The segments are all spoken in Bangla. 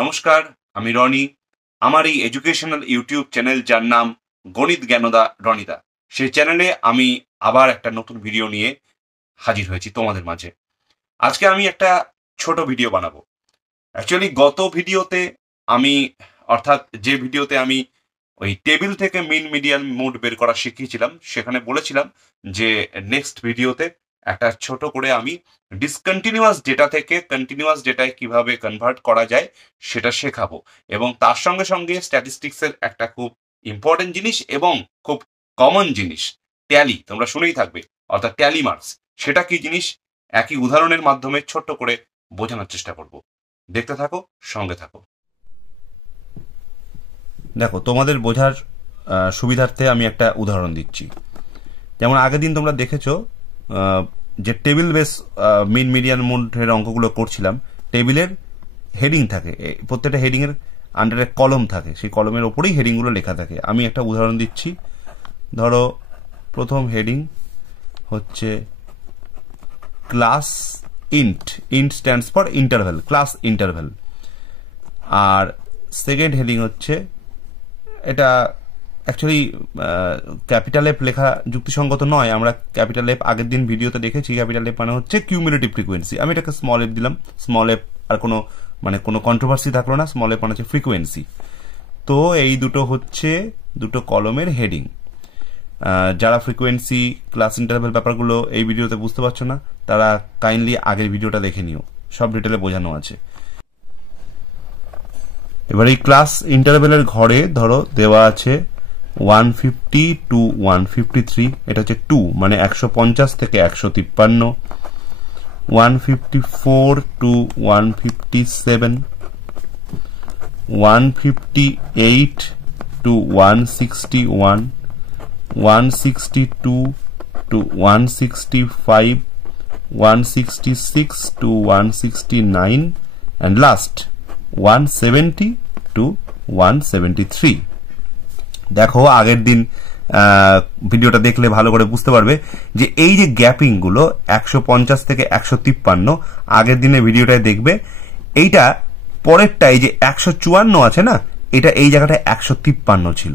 নমস্কার, আমি রনি। আমার এই এডুকেশনাল ইউটিউব চ্যানেল, যার নাম গণিত জ্ঞানদা রনিদা, সেই চ্যানেলে আমি আবার একটা নতুন ভিডিও নিয়ে হাজির হয়েছি তোমাদের মাঝে। আজকে আমি একটা ছোট ভিডিও বানাবো। অ্যাকচুয়ালি গত ভিডিওতে যে ভিডিওতে আমি ওই টেবিল থেকে মিন মিডিয়ান মোড বের করা শিখিয়েছিলাম, সেখানে বলেছিলাম যে নেক্সট ভিডিওতে একটা ছোট করে আমি ডিসকন্টিনিউয়াস ডেটা থেকে কন্টিনিউয়াস ডেটায় কিভাবে কনভার্ট করা যায় সেটা শেখাবো, এবং তার সঙ্গে সঙ্গে স্ট্যাটিস্টিক্সের একটা খুব ইম্পর্টেন্ট জিনিস এবং খুব কমন জিনিস, ট্যালি, তোমরা শুনেই থাকবে, অর্থাৎ ট্যালি মার্কস, সেটা কি জিনিস একই উদাহরণের মাধ্যমে ছোট্ট করে বোঝানোর চেষ্টা করব। দেখতে থাকো, সঙ্গে থাকো। দেখো, তোমাদের বোঝার সুবিধার্থে আমি একটা উদাহরণ দিচ্ছি। যেমন আগের দিন তোমরা দেখেছো যে টেবিল বেস মিন মিডিয়ান মোডের অঙ্কগুলো করছিলাম, টেবিলের হেডিং থাকে, প্রত্যেকটা হেডিংয়ের আন্ডারে কলম থাকে, সেই কলমের ওপরেই হেডিংগুলো লেখা থাকে। আমি একটা উদাহরণ দিচ্ছি। ধরো, প্রথম হেডিং হচ্ছে class int stands for interval, class interval. আর সেকেন্ড হেডিং হচ্ছে, এটা অ্যাকচুয়ালি ক্যাপিটাল এফ লেখা যুক্তিসঙ্গত নয়, আমরা ক্যাপিটাল এফ আগের দিন ভিডিওতে দেখেছি। ক্যাপিটাল এফ মানে হচ্ছে কিউমুলেটিভ ফ্রিকোয়েন্সি, আমি এটাকে স্মল এফ দিলাম। স্মল এফ আর কোনো কন্ট্রোভার্সি থাকলো না, স্মল এফ মানে হচ্ছে ফ্রিকোয়েন্সি। তো এই দুটো হচ্ছে দুটো কলমের হেডিং। যারা ফ্রিকোয়েন্সি, ক্লাস ইন্টারভ্যাল ব্যাপারগুলো এই ভিডিওতে বুঝতে পারছো না, তারা কাইন্ডলি আগের ভিডিওটা দেখে নিও, সব ডিটেলে বোঝানো আছে। এবার এই ক্লাস ইন্টারভ্যালের ঘরে ধরো দেওয়া আছে 150 to 153, এটা হচ্ছে 2 মানে 150 থেকে 153, 154 to 157, 158 to 161, 162 to 165, 166 to 169, and last 170 to 173. দেখো, আগের দিন ভিডিওটা দেখলে ভালো করে বুঝতে পারবে যে এই যে গ্যাপিং গুলো 150 থেকে 153, আগের দিনের ভিডিওটায় দেখবে এইটা পরেরটা এই যে 154 আছে না, এটা এই জায়গাটায় 153 ছিল।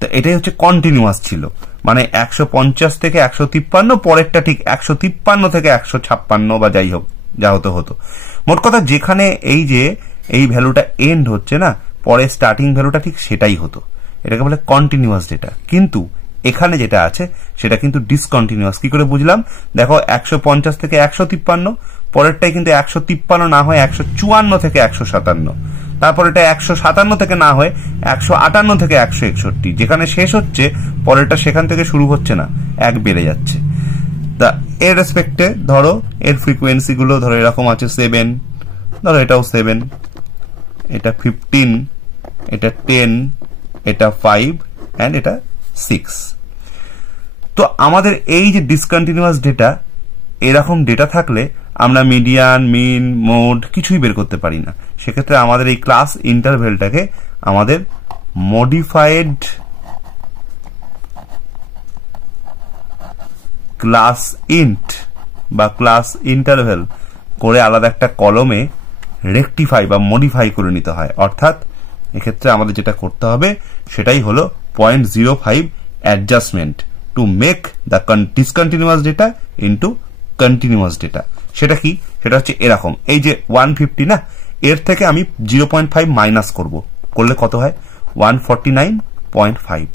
তো এটাই হচ্ছে কন্টিনিউয়াস ছিল, মানে 150 থেকে 153, পরেরটা ঠিক 153 থেকে 156 বা যাই হোক, যা হতো। মোট কথা, যেখানে এই ভ্যালুটা এন্ড হচ্ছে না, পরে স্টার্টিং ভ্যালুটা ঠিক সেটাই হতো। এটাকে বলে কন্টিনিউয়াস ডেটা। কিন্তু এখানে যেটা আছে সেটা কিন্তু ডিসকন্টিনিউয়াস। কি করে বুঝলাম? দেখো, 150 থেকে 153, পরেরটাই কিন্তু 153 না হয় 154 থেকে 157, তারপর এটা 157 থেকে না হয় 158 থেকে 161, যেখানে শেষ হচ্ছে পরেরটা সেখান থেকে শুরু হচ্ছে না, এক বেড়ে যাচ্ছে। তা এর রেসপেক্টে ধরো এর ফ্রিকোয়েন্সি গুলো ধরো এরকম আছে 7, ধরো এটাও 7, এটা 15, এটা 10, এটা 5, এন্ড এটা 6। তো আমাদের এই যে ডিসকন্টিনিউয়াস ডেটা, এরকম ডেটা থাকলে আমরা মিডিয়ান, মিন, মোড কিছুই বের করতে পারি না। সেক্ষেত্রে আমাদের এই ক্লাস ইন্টারভ্যালটাকে আমাদের মডিফাইড ক্লাস ইন্ট বা ক্লাস ইন্টারভ্যাল করে আলাদা একটা কলমে রেকটিফাই বা মডিফাই করে নিতে হয়। অর্থাৎ এক্ষেত্রে আমাদের যেটা করতে হবে সেটাই হলো 0.05 adjustment to make the discontinuous data into continuous data. সেটা কি? সেটা হচ্ছে এরকম, এই যে 150 না, এর থেকে আমি 0.5 মাইনাস করলে কত হয়? 149.5।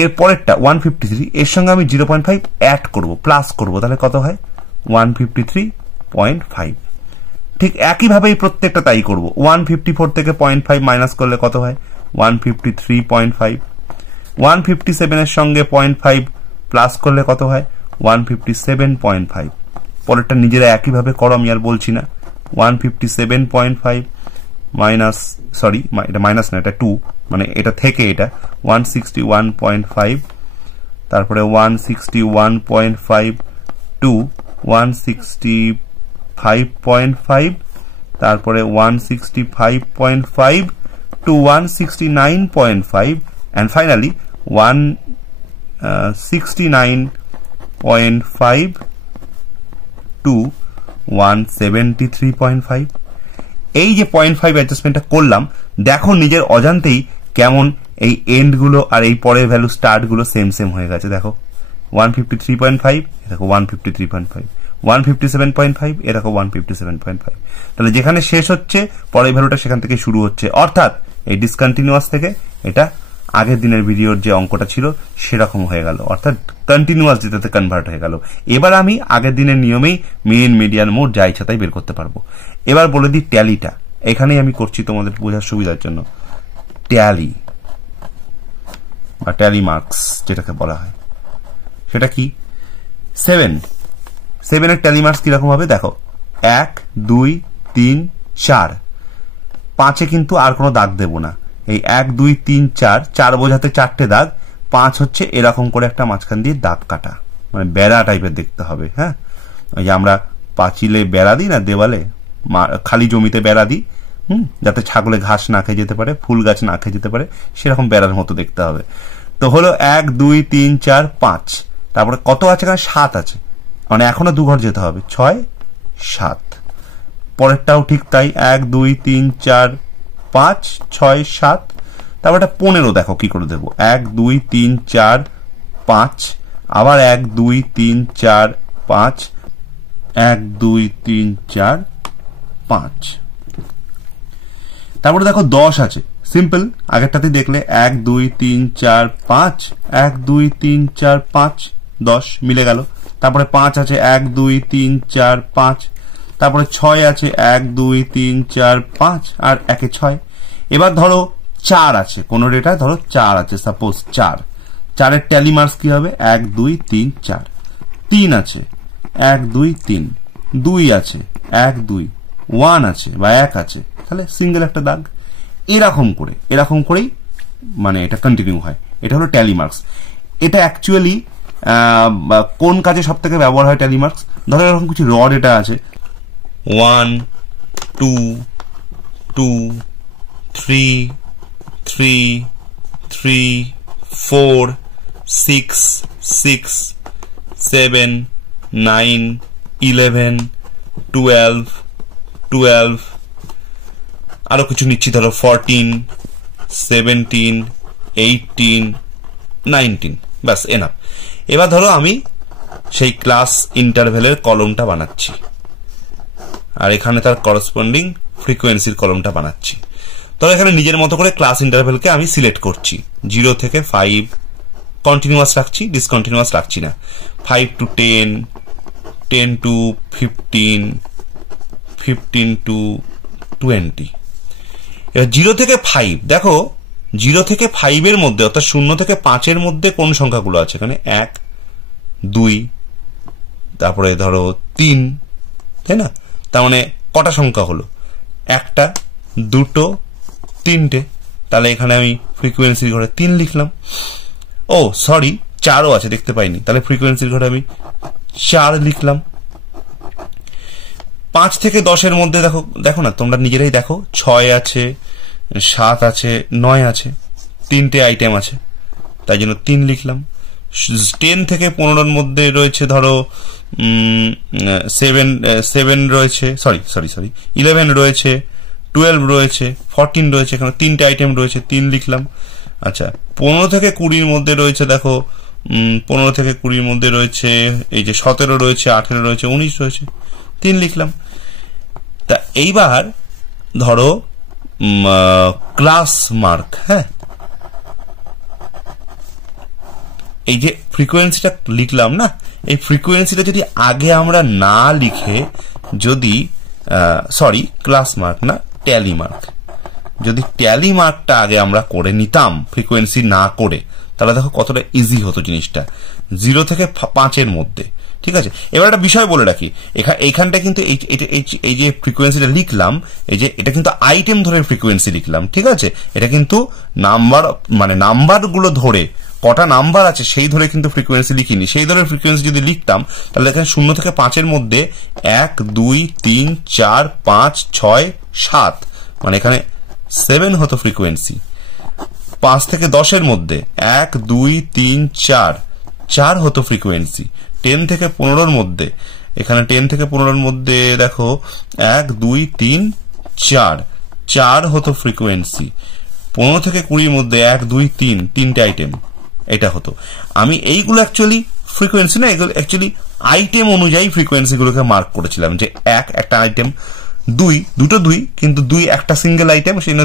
এর পরেরটা 153, এর সঙ্গে আমি 0.5 অ্যাড প্লাস করবো, তাহলে কত হয়? 153.5। ঠিক একইভাবে প্রত্যেকটা তাই করব। 154 থেকে 0.5 মাইনাস করলে কত হয়? 153.5। 157 এর সঙ্গে 0.5 প্লাস করলে কত হয়? 157.5। পরেরটা নিজেরা একইভাবে করো, আমি আর বলছি না। 157.5 মাইনাস, সরি এটা মাইনাস না, এটা 2, মানে এটা থেকে এটা 161.5, তারপরে 161.5 টু 165.5, তারপরে 165.5 টু 169.5, and finally 169.5 টু 173.5। এই যে 0.5 অ্যাডজাস্টমেন্টটা করলাম, দেখো নিজের অজান্তেই কেমন এই এন্ডগুলো আর এই পরের ভ্যালু স্টার্টগুলো সেম সেম হয়ে গেছে। দেখো 153.5, দেখো 153.5, 157.5, এ দেখো 157.5। তাহলে যেখানে শেষ হচ্ছে পরের ভ্যালুটা সেখান থেকে শুরু হচ্ছে, অর্থাৎ এই ডিসকন্টিনিউয়াস থেকে এটা আগের দিনের ভিডিওর যে অঙ্কটা ছিল সেরকম হয়ে গেল, অর্থাৎ কন্টিনিউয়াস যেটাতে কনভার্ট হয়ে গেল। এবার আমি আগের দিনের নিয়মেই মিন, মিডিয়ান, মোড যা ইচ্ছা তাই বের করতে পারবো। এবার বলে দিই ট্যালিটা, এখানেই আমি করছি তোমাদের বোঝার সুবিধার জন্য। ট্যালি বা ট্যালি মার্কস যেটাকে বলা হয়, সেটা কি? 7 ট্যালি মার্কস কিরকম হবে দেখো, 1 2 3 4, 5 কিন্তু আর কোনো দাগ দেব না। এই 1 2 3 4, 4 বোঝাতে 4টে দাগ, 5 হচ্ছে এরকম করে একটা মাঝখান দিয়ে দাগ কাটা, মানে বেড়া টাইপের দেখতে হবে। হ্যাঁ, ওই যে আমরা পাঁচিলে বেড়া দিই না, দেওয়ালে খালি জমিতে বেড়া দিই, যাতে ছাগলে ঘাস না খেয়ে যেতে পারে, ফুল গাছ না খেয়ে যেতে পারে, সেরকম বেড়ার মতো দেখতে হবে। তো হলো 1 2 3 4 5, তারপরে কত আছে? 7 আছে, মানে এখনো 2 ঘর যেতে হবে, 6 7। পরেরটাও ঠিক তাই, 1 2 3 4 5 6 7, তারপর এটা 15 দেখো কি করে দেবো, 1 2 3 4 5, আবার 1 2 3 4 5, 1 2 3 4 5। তারপরে দেখো 10 আছে, সিম্পল, আগেরটাতে দেখলে 1 2 3 4 5, 1 2 3 4 5, 10 মিলে গেল। তারপরে 5 আছে, 1 2 3 4 5, তারপরে 6 আছে, 1 2 3 4 5, আর 1 6। এবার ধরো 4 আছে, কোন ডেটা ধরো 4 আছে, সাপোজ 4, 4 ট্যালি মার্কস কি হবে? 1 2 3 4। 3 আছে, 1 2 3, 2 আছে, 1 2, 1 আছে বা 1 আছে, তাহলে সিঙ্গেল একটা দাগ। এরকম করেই মানে এটা কন্টিনিউ হয়। এটা হলো ট্যালি মার্কস। এটা অ্যাকচুয়ালি কোন কাজে সব থেকে ব্যবহার হয় ট্যালি মার্কস? ধরো এরকম কিছু র ডেটা আছে, 1 2 2 3 3 3 4 6 6 7 9 11 12 12, আরো কিছু নিচ্ছি, ধরো 14 17 18 19, ব্যাস এনাফ। এবার ধরো আমি সেই ক্লাস ইন্টারভেলের কলমটা বানাচ্ছি, আর এখানে তার করসপন্ডিং ফ্রিকোয়েন্সির কলমটা বানাচ্ছি। ধরো এখানে নিজের মতো করে ক্লাস ইন্টারভেলকে আমি সিলেক্ট করছি, 0 থেকে 5 কন্টিনিউয়াস রাখছি, ডিসকন্টিনিউয়াস রাখছি না, 5 to 10, 10 to 15, 15 to 20। এবার 0 থেকে 5 দেখো, 0 থেকে 5 এর মধ্যে, অর্থাৎ 0 থেকে 5 এর মধ্যে কোন সংখ্যাগুলো আছে? এখানে 1 2, তারপরে ধরো 3, তাই না? তার মানে কটা সংখ্যা হলো? 1টা 2টো 3টে, তাহলে এখানে আমি ফ্রিকোয়েন্সির ঘরে 3 লিখলাম। ও সরি, 4ও আছে, দেখতে পাইনি, তাহলে ফ্রিকোয়েন্সির ঘরে আমি 4 লিখলাম। 5 থেকে 10 এর মধ্যে দেখো, দেখো না তোমরা নিজেরাই দেখো, 6 আছে, 7 আছে, 9 আছে, 3টে আইটেম আছে, তাই জন্য 3 লিখলাম। 10 থেকে 15 এর মধ্যে রয়েছে ধরো 7 রয়েছে, সরি 11 রয়েছে, 12 রয়েছে, 14 রয়েছে, এখানে 3টে আইটেম রয়েছে, 3 লিখলাম। আচ্ছা, 15 থেকে 20 এর মধ্যে রয়েছে, দেখো 15 থেকে 20 এর মধ্যে রয়েছে এই যে 17 রয়েছে, 18 রয়েছে, 19 রয়েছে, 3 লিখলাম। তা এইবার ধরো ক্লাস মার্ক, হ্যাঁ, এই যে ফ্রিকোয়েন্সিটা লিখলাম না, এই ফ্রিকোয়েন্সিটা যদি আগে আমরা না লিখে, যদি সরি ক্লাস মার্ক না, ট্যালি মার্ক, যদি ট্যালি মার্কটা আগে আমরা করে নিতাম ফ্রিকোয়েন্সি না করে, তাহলে দেখো কতটা ইজি হতো জিনিসটা, 0 থেকে 5 এর মধ্যে। ঠিক আছে, এবার একটা বিষয় বলে রাখি, এইখানটা কিন্তু এই যে ফ্রিকোয়েন্সিটা লিখলাম, এই যে এটা কিন্তু আইটেম ধরে ফ্রিকোয়েন্সি লিখলাম, ঠিক আছে? এটা কিন্তু নাম্বার, মানে নাম্বারগুলো ধরে কটা নাম্বার আছে সেই ধরে কিন্তু ফ্রিকোয়েন্সি লিখিনি। সেই ধরনের ফ্রিকোয়েন্সি যদি লিখতাম, তাহলে এখানে 0 থেকে 5 এর মধ্যে 1 2 3 4 5 6 7, মানে এখানে 7 হতো ফ্রিকোয়েন্সি। 5 থেকে 10 এর মধ্যে 1 2 3 4 4 হতো ফ্রিকোয়েন্সি। 10 থেকে 15 এর মধ্যে, এখানে 10 থেকে 15 এর মধ্যে দেখো 1 2 3 4 হতো ফ্রিকোয়েন্সি। 15 থেকে 20 মধ্যে 1 2 3 তিনটে আইটেম এটা হতো। আমি এইগুলো অ্যাকচুয়ালি ফ্রিকোয়েন্সি না, এগুলো অ্যাকচুয়ালি আইটেম অনুযায়ী ফ্রিকোয়েন্সিগুলোকে মার্ক করেছিলাম, যে 1 একটা আইটেম, 2 দুটো 2 কিন্তু 2 একটা সিঙ্গেল আইটেম, সেই জন্য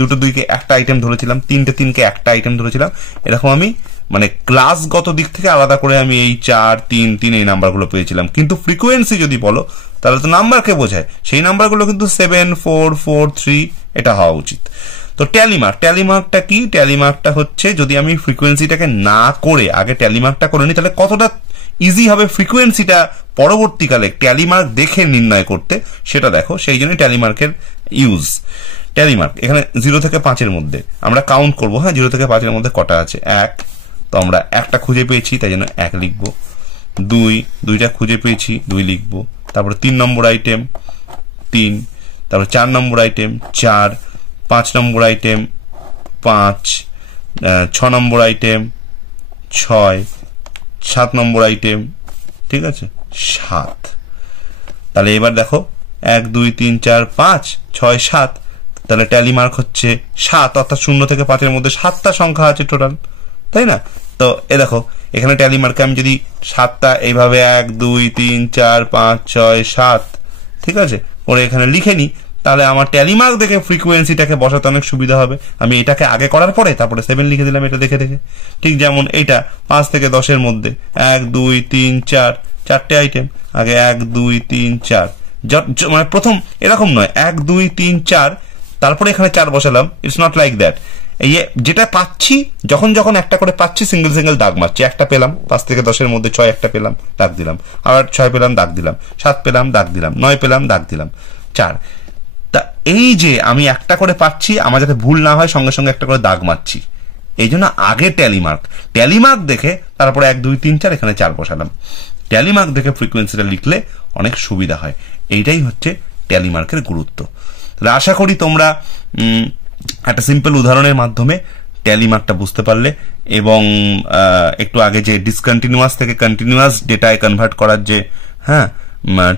দুটো 2কে একটা আইটেম ধরেছিলাম, 3কে একটা আইটেম ধরেছিলাম। এরকম আমি মানে ক্লাসগত দিক থেকে আলাদা করে আমি এই 4 3 3 এই নাম্বারগুলো পেয়েছিলাম। কিন্তু ফ্রিকোয়েন্সি যদি বলো তাহলে তো নাম্বারকে বোঝায়, সেই নাম্বারগুলো কিন্তু 7 4 4 3 এটা হওয়া উচিত। তো ট্যালিমার্কটা কি? ট্যালিমার্কটা হচ্ছে যদি আমি ফ্রিকোয়েন্সিটাকে না করে আগে ট্যালিমার্কটা করে নিই তাহলে কতটা ইজি হবে ফ্রিকোয়েন্সিটা পরবর্তীকালে ট্যালিমার্ক দেখে নির্ণয় করতে, সেটা দেখো। সেই জন্য ট্যালিমার্কের ইউজ। ট্যালিমার্ক এখানে 0 থেকে 5-এর মধ্যে আমরা কাউন্ট করবো। হ্যাঁ, 0 থেকে 5-এর মধ্যে কটা আছে? 1, তো আমরা একটা খুঁজে পেয়েছি তাই জন্য 1 লিখবো। 2টা খুঁজে পেয়েছি 2 লিখবো। তারপরে 3 নম্বর আইটেম 3, তারপর 4 নম্বর আইটেম 4, 5 নম্বর আইটেম 5, 6 নম্বর আইটেম 6, 7 নম্বর আইটেম, ঠিক আছে 7। তাহলে এবার দেখো 1 2 3 4 5 6 7, তাহলে ট্যালিমার্ক হচ্ছে 7, অর্থাৎ 0 থেকে 5-এর মধ্যে 7টা সংখ্যা আছে টোটাল, তাই না? তো এ দেখো এখানে ট্যালিমার্কে আমি যদি 7টা এইভাবে 1 2 3 4 5 6 7, ঠিক আছে, ওরে এখানে লিখে নিই, তাহলে আমার ট্যালিমার্ক দেখে ফ্রিকোয়েন্সিটাকে বসাতে অনেক সুবিধা হবে। আমি এটাকে আগে করার পরে তারপরে 7 লিখে দিলাম এটা দেখে দেখে। ঠিক যেমন এইটা 5 থেকে 10-এর মধ্যে 1 2 3 4, 4টে আইটেম, আগে 1 2 3 4, মানে প্রথম এরকম নয় 1 2 3 4 তারপরে এখানে 4 বসালাম। It's not like that. এই যেটা পাচ্ছি যখন যখন একটা করে পাচ্ছি সিঙ্গেল সিঙ্গেল দাগ মারছি। একটা পেলাম 5 থেকে 10-এর মধ্যে 6 একটা পেলাম, দাগ দিলাম। আবার 6 পেলাম, দাগ দিলাম। 7 পেলাম, দাগ দিলাম। 9 পেলাম, দাগ দিলাম। 4। তা এই যে আমি একটা করে পাচ্ছি, আমার যাতে ভুল না হয় সঙ্গে সঙ্গে একটা করে দাগ মারছি, এই জন্য আগে ট্যালিমার্ক দেখে তারপরে 1 2 3 4 এখানে 4 বসালাম। ট্যালিমার্ক দেখে ফ্রিকোয়েন্সিটা লিখলে অনেক সুবিধা হয়। এইটাই হচ্ছে ট্যালিমার্কের গুরুত্ব। তাহলে আশা করি তোমরা একটা সিম্পল উদাহরণের মাধ্যমে ট্যালিমার্কটা বুঝতে পারলে, এবং একটু আগে যে ডিসকন্টিনিউয়াস থেকে কন্টিনিউয়াস ডেটায় কনভার্ট করার যে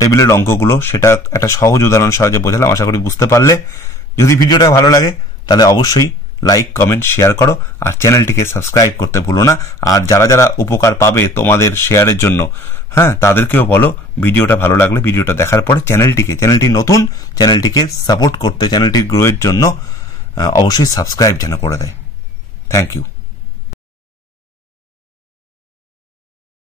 টেবিলের অঙ্কগুলো, সেটা একটা সহজ উদাহরণ সাহায্যে বোঝালাম। আশা করি বুঝতে পারলে। যদি ভিডিওটা ভালো লাগে তাহলে অবশ্যই লাইক কমেন্ট শেয়ার করো, আর চ্যানেলটিকে সাবস্ক্রাইব করতে ভুলো না। আর যারা যারা উপকার পাবে তোমাদের শেয়ারের জন্য, তাদেরকেও বলো ভিডিওটা ভালো লাগলে ভিডিওটা দেখার পরে চ্যানেলটি নতুন, চ্যানেলটিকে সাপোর্ট করতে, চ্যানেলটির গ্রোয়ের জন্য অবশ্যই সাবস্ক্রাইব যেন করে দেয়। Thank you.